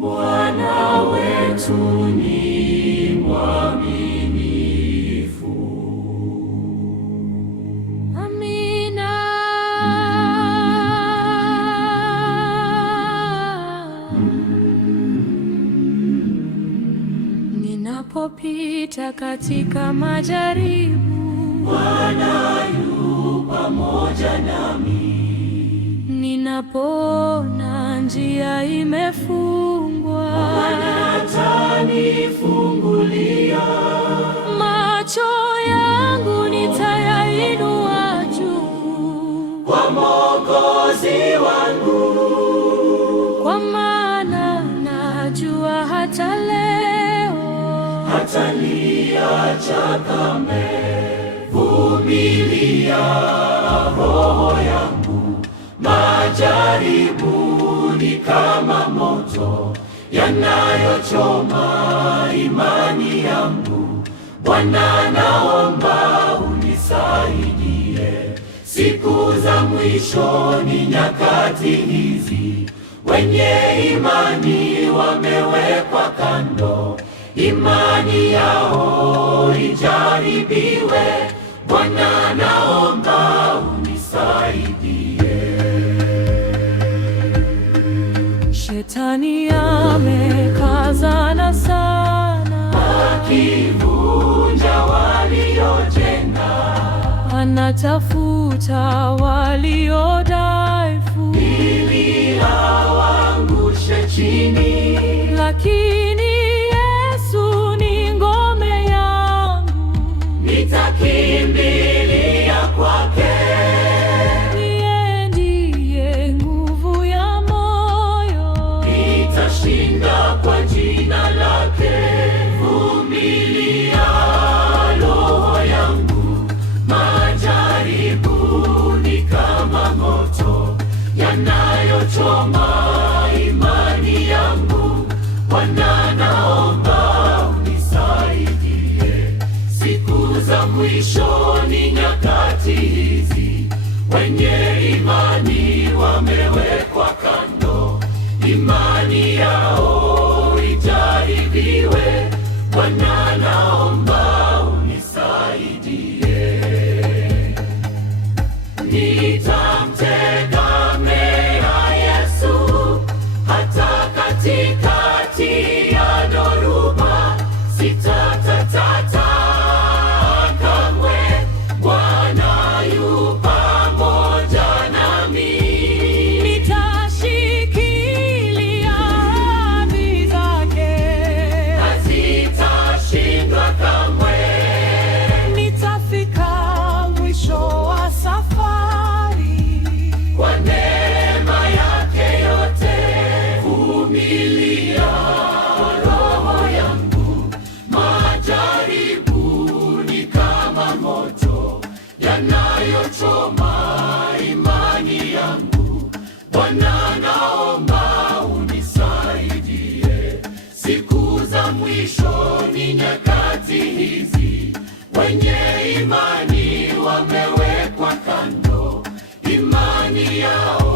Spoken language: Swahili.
Bwana wetu ni mwaminifu. Amina. Ninapopita katika majaribu, Bwana yu pamoja nami. Ninapoona njia imefungwa, Bwana atanifungulia. macho yangu nitayainua juu Kwa Mwokozi wangu, kwa maana najua hata leo hataniacha kamwe. Vumilia roho yangu, majaribu ni kama moto yanayochoma imani yangu. Bwana, naomba unisaidie. Siku za mwisho ni nyakati hizi, wenye imani wamewekwa kando, imani yao ijaribiwe. Bwana, naomba unisaidie. Shetani amekazana sana, akivunja waliojenga, anatafuta walio dhaifu ili awaangushe chini. lakini Yesu ni ngome yangu, Nitakimbilia kwake. yeye ndiye nguvu ya moyo, Nitashinda kwa jina lake. Vumilia roho yangu, majaribu ni kama moto yanayochoma imani yangu. Bwana, naomba unisaidie. Siku za mwisho ni nyakati hizi, wenye imani wamewekwa kando, imani yao ijaribiwe. Bwana, naomba unisaidie. Nitamtegemea Yesu hata katikati ya dhoruba. Sitatatata kamwe, Bwana yu pamoja nami. nitashikilia ahadi zake, Hazitashindwa kamwe. nitafika mwisho wa safari Kwa neema yake yote, vumilia roho yangu, majaribu ni kama moto yanayochoma imani yangu. Bwana, naomba unisaidie. Siku za mwisho ni nyakati hizi, wenye imani wamewekwa kando, imani yao